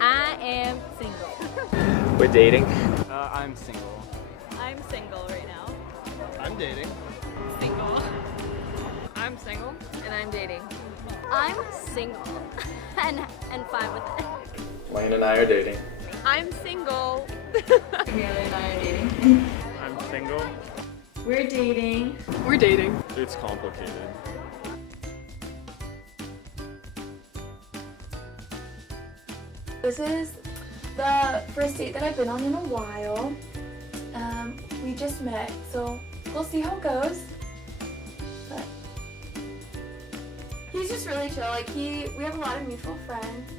I am single. We're dating. I'm single. I'm single right now. I'm dating. Single. I'm single. And I'm dating. I'm single. and fine with it. Lane and I are dating. I'm single. Amelia and I are dating. I'm single. We're dating. We're dating. It's complicated. This is the first date that I've been on in a while. We just met, so we'll see how it goes. But he's just really chill. Like we have a lot of mutual friends.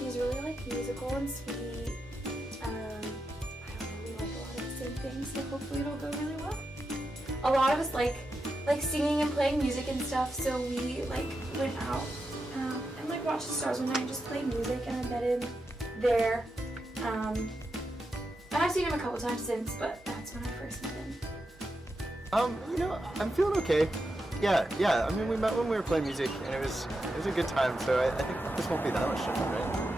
He's really like musical and sweet. I don't know, we like a lot of the same things, so hopefully it'll go really well. A lot of us like singing and playing music and stuff, so we like went out and like watched the stars one night and just played music, and I met him there. And I've seen him a couple times since, but that's when I first met him. You know, I'm feeling okay. Yeah. I mean, we met when we were playing music, and it was a good time. So I think this won't be that much different, right?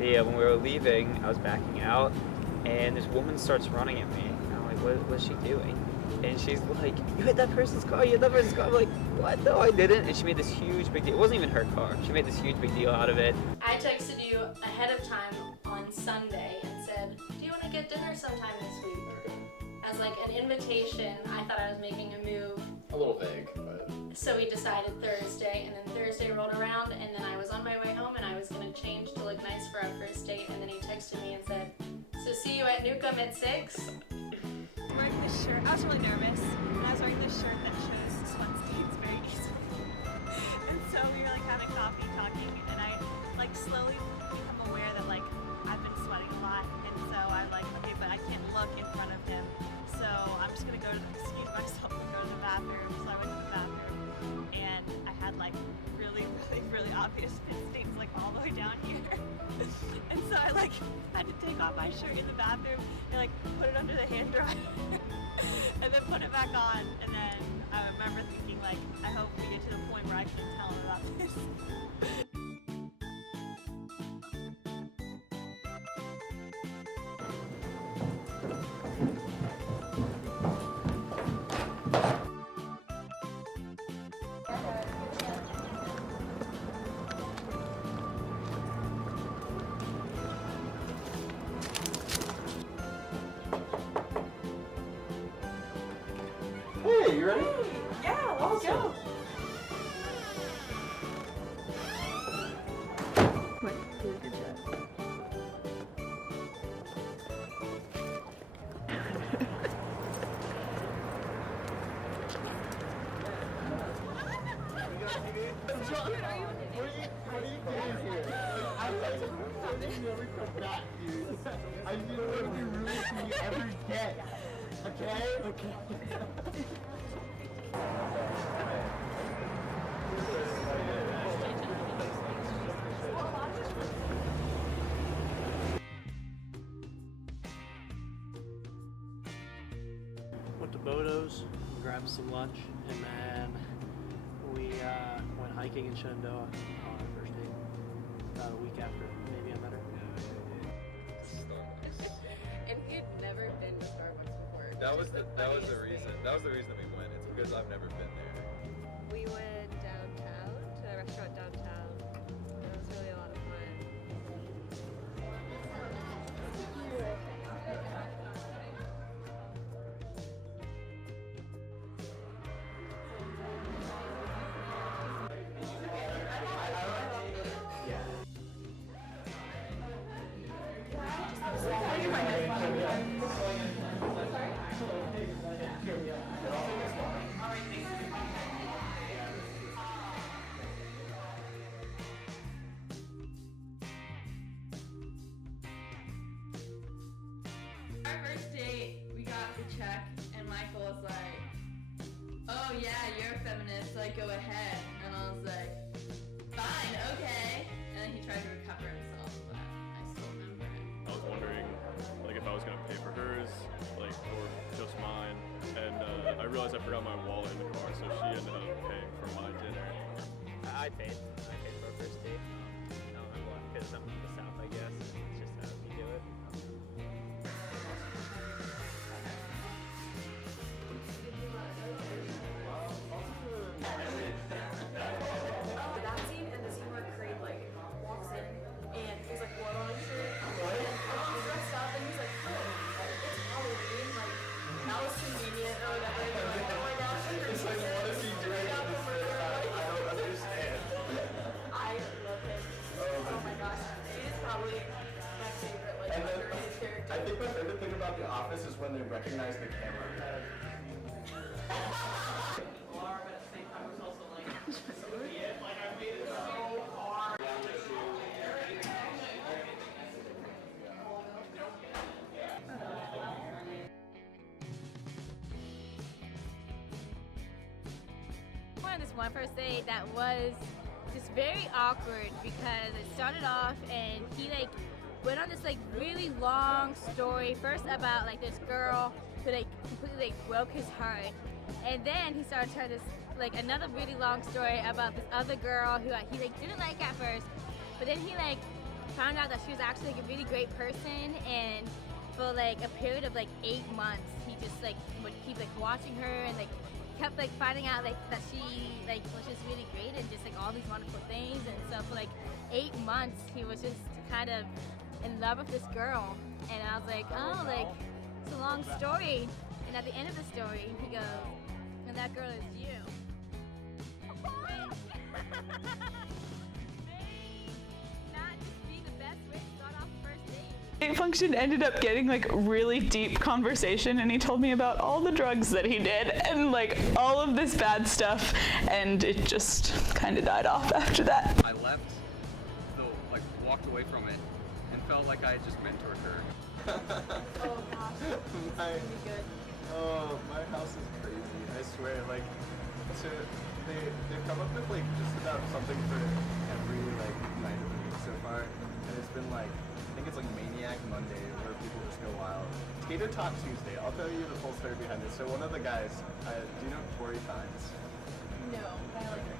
Yeah, when we were leaving, I was backing out, and this woman starts running at me. And I'm like, what's she doing? And she's like, you hit that person's car, you hit that person's car. I'm like, what? No, I didn't. And she made this huge big deal. It wasn't even her car. She made this huge big deal out of it. I texted you ahead of time on Sunday and said, do you want to get dinner sometime this week? As like an invitation. I thought I was making a move. A little vague, but... So we decided Thursday, and then Thursday rolled around, and then I was on my way home, and I was going to change to look nice for our first date, and then he texted me and said, so see you at Newcomb at 6? I'm wearing this shirt. I was really nervous, and I was wearing this shirt that shows sweat stains very easily. And so we were like having coffee, talking, and I like slowly become aware that like I've been sweating a lot, and so I'm like, okay, but I can't look in front of him, so I'm just gonna excuse myself and go to the bathroom. So I went to the bathroom, and I had like really obvious spit stains like all the way down here. And so I like had to take off my shirt in the bathroom and like put it under the hand dryer and then put it back on. And then I remember thinking like, I hope we get to the point where I can tell him about this. Hey, you ready? Yeah, let's go. I need to be really every day. Okay? Went to Bodo's, grabbed some lunch, and then we went hiking in Shenandoah on our first date. About a week after, maybe I met her. And he had never been to Starbucks before. That was the reason. That was the reason we went. It's because I've never been there. We went downtown to a restaurant downtown. It was really a lot of fun. Our first date, we got the check, and Michael was like, oh yeah, you're a feminist, like go ahead. And I was like, fine, okay. And then he tried to recover himself, but I still remember it. I was wondering, like, if I was gonna pay for hers, like, or just mine. And I realized I forgot my wallet in the car, so she ended up paying for my dinner. I paid for a first date. I don't know why, because I'm from the South, I guess. It's just how we do it. That scene and the scene where Creed like walks in and there's like blood on his shirt and he's dressed up and he's like, oh, it's Halloween, like that was convenient or whatever. And they're like, oh my gosh, it's like, what is he doing? I don't understand. I love him. Oh my gosh, he is probably my favorite like underrated character. I think my favorite thing about The Office is when they recognize the camera. On this one first date that was just very awkward because it started off and he like went on this like really long story first about like this girl who like completely like broke his heart, and then he started telling this like another really long story about this other girl who he like didn't like at first, but then he like found out that she was actually like a really great person, and for like a period of like 8 months he just like would keep like watching her and like kept like finding out like that she like was just really great and just like all these wonderful things, and so for like 8 months he was just kind of in love with this girl, and I was like, oh, like it's a long story, and at the end of the story he goes, and that girl is you. Not just be the best way to start off the first date. Date function ended up getting like really deep conversation, and he told me about all the drugs that he did and like all of this bad stuff, and it just kind of died off after that. I left, like walked away from it, and felt like I had just mentored her. Oh gosh, my, it's gonna be good. oh, my house is crazy. I swear, like, they've come up with like just about something for every like night of the week so far, and it's been like, I think it's like Maniac Monday where people just go wild. Tater Tot Tuesday. I'll tell you the full story behind this. So one of the guys, do you know Corey Fines? No, but I like it.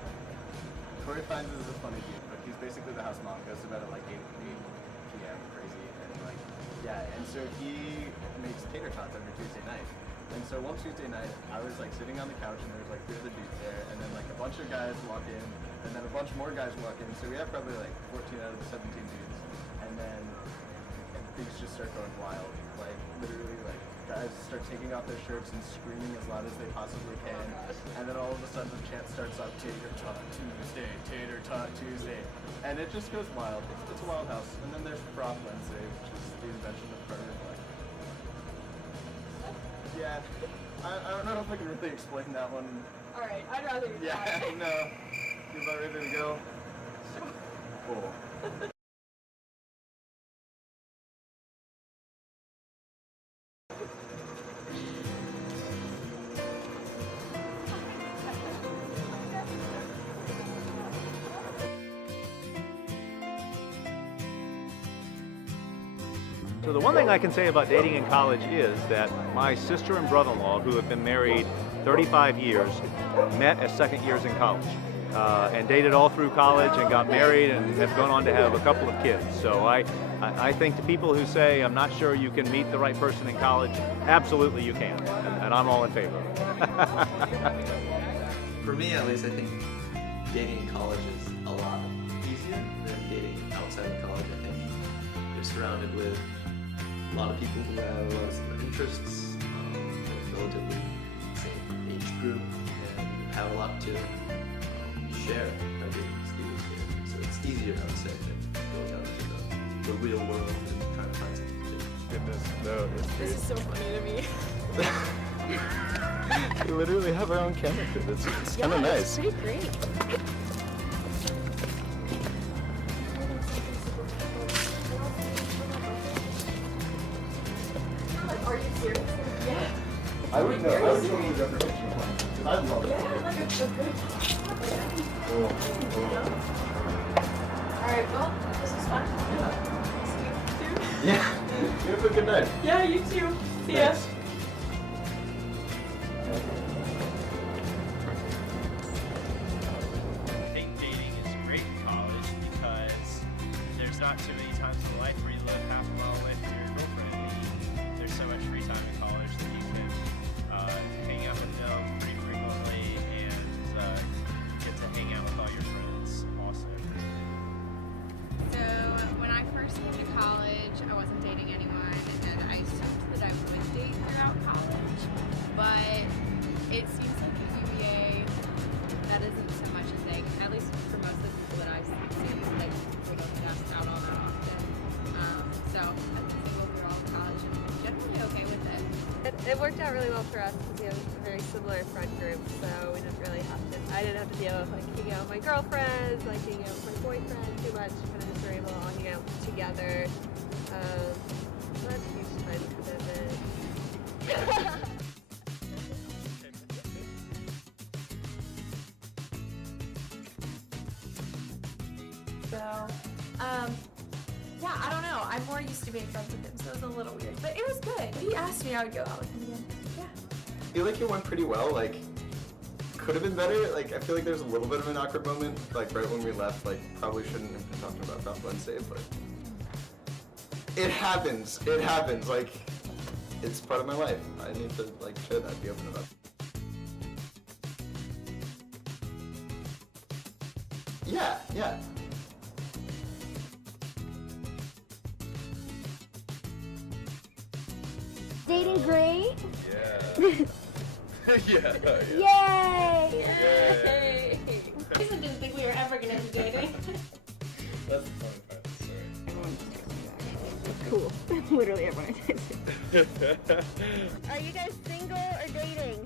Corey Fines is a funny dude, but he's basically the house mom. Goes to bed at like 8 p.m. crazy, and like, yeah. And so he makes tater tots every Tuesday night. And so one Tuesday night, I was like sitting on the couch, and there was like 3 other dudes there, and then like a bunch of guys walk in, and then a bunch more guys walk in. So we have probably like 14 out of the 17 dudes, and then things just start going wild. Like literally, like guys start taking off their shirts and screaming as loud as they possibly can, and then all of a sudden the chant starts up, Tater Tot Tuesday, Tater Tot Tuesday, and it just goes wild. It's a wild house. And then there's Froth Wednesday, which is the invention of Carter Black. Yeah, I don't know if I can really explain that one. Alright, I'd rather you Yeah, not. no. You about ready to go? Cool. So the one thing I can say about dating in college is that my sister and brother-in-law, who have been married 35 years, met as second years in college and dated all through college and got married and have gone on to have a couple of kids. So I think to people who say, I'm not sure you can meet the right person in college, absolutely you can, and I'm all in favor. For me, at least, I think dating in college is a lot easier than dating outside of college. I think you're surrounded with a lot of people who have a lot of similar interests, with relatively same age group, and have a lot to share by being students here. So it's easier, I would say, than going out into the real world and trying to find something to do. Goodness, no, it's This is so funny to me. we literally have our own camera crew. It's kind of nice. It's pretty great. Are you serious? Yeah. I would know. I would totally go for picture plans because I love it. Yeah, like a good Cool. Alright, well, this was fun. See you soon. Yeah. You have a good night. Yeah, you too. See ya. Thanks. Dating It seems like at UVA, that isn't so much a thing, at least for most of the people that I've seen, like, people don't get asked out all that often. So I think we'll be all in college and generally okay with it. It worked out really well for us because we have a very similar friend group, so we didn't really have to, I didn't have to deal with like hanging out with my girlfriends, like hanging out with my boyfriend too much, kind of just were able to all hang out together. So that's a huge time commitment. So, yeah, I don't know. I'm more used to being friends with him, so it was a little weird. But it was good. If he asked me, I would go out with him again. Yeah. I feel like it went pretty well. Like, could have been better. Like, I feel like there's a little bit of an awkward moment. Like, right when we left, like, probably shouldn't have been talking about Val Wednesday, but it happens. It happens. Like, it's part of my life. I need to, like, share that, be open about it. Yeah, yeah. Dating great? Yeah. Yeah. Yay! Yay! I didn't think we were ever going to be dating. That's the funny part of the story. Everyone just texts me back. Cool. Literally everyone I text. Are you guys single or dating?